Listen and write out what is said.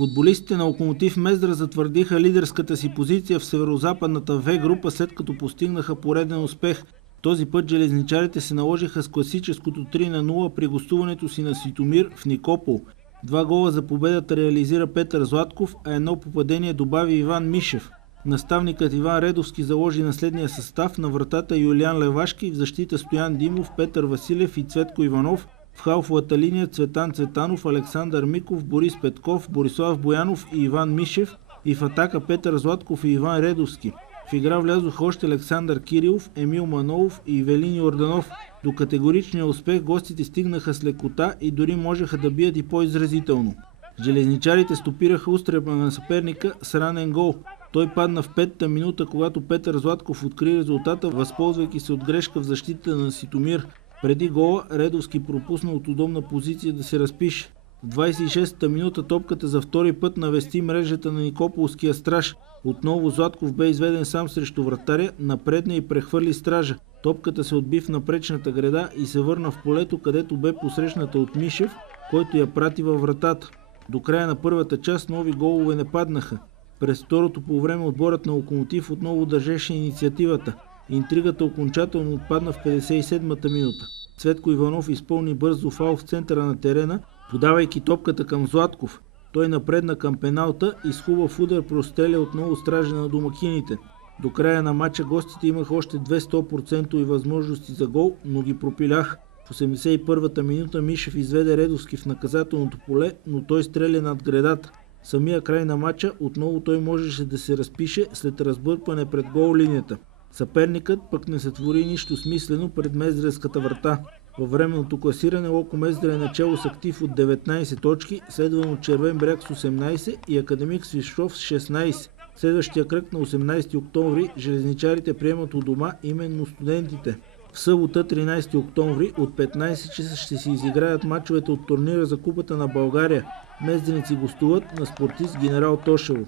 Футболистите на Локомотив Мездра затвърдиха лидерската си позиция в северозападната В група, след като постигнаха пореден успех. Този път железничарите се наложиха с класическото 3-0 при гостуването си на Ситомир в Никопол. 2 гола за победата реализира Петър Златков, а едно попадение добави Иван Мишев. Наставникът Иван Редовски заложи на следния състав: на вратата Юлиан Левашки, в защита Стоян Димов, Петър Василев и Цветко Иванов, в халфовата линия Цветан Цветанов, Александър Миков, Борис Петков, Борислав Боянов и Иван Мишев, и в атака Петър Златков и Иван Редовски. В игра влязоха още Александър Кирилов, Емил Манолов и Ивелин Йорданов. До категоричния успех гостите стигнаха с лекота и дори можеха да бият и по-изразително. Железничарите стопираха устрема на съперника с ранен гол. Той падна в 5-та минута, когато Петър Златков откри резултата, възползвайки се от грешка в защита на Ситомир. Преди гола Редовски пропусна от удобна позиция да се разпише. В 26-та минута топката за втори път навести мрежата на Никополския страж. Отново Златков бе изведен сам срещу вратаря, напредна и прехвърли стража. Топката се отби в напречната града и се върна в полето, където бе посрещната от Мишев, който я прати във вратата. До края на първата част нови голове не паднаха. През второто полувреме отборът на Локомотив отново държеше инициативата. Интригата окончателно отпадна в 57-та минута. Цветко Иванов изпълни бързо фаул в центъра на терена, подавайки топката към Златков. Той напредна към пеналта и с хубав удар простреля отново стража на домакините. До края на матча гостите имаха още 200% възможности за гол, но ги пропилях. В 81-та минута Мишев изведе Редовски в наказателното поле, но той стреля над гредата. Самия край на матча отново той можеше да се разпише след разбъркване пред гол линията. Съперникът пък не сътвори нищо смислено пред мездренската врата. Във временното класиране Локо Мездра е начело с актив от 19 точки, следван от Червен бряг с 18 и Академик Свищов с 16. Следващия кръг на 18 октомври железничарите приемат у дома именно Студентите. В събота, 13 октомври, от 15 часа ще се изиграят мачовете от турнира за Купата на България. Мездреници гостуват на Спортист Генерал Тошево.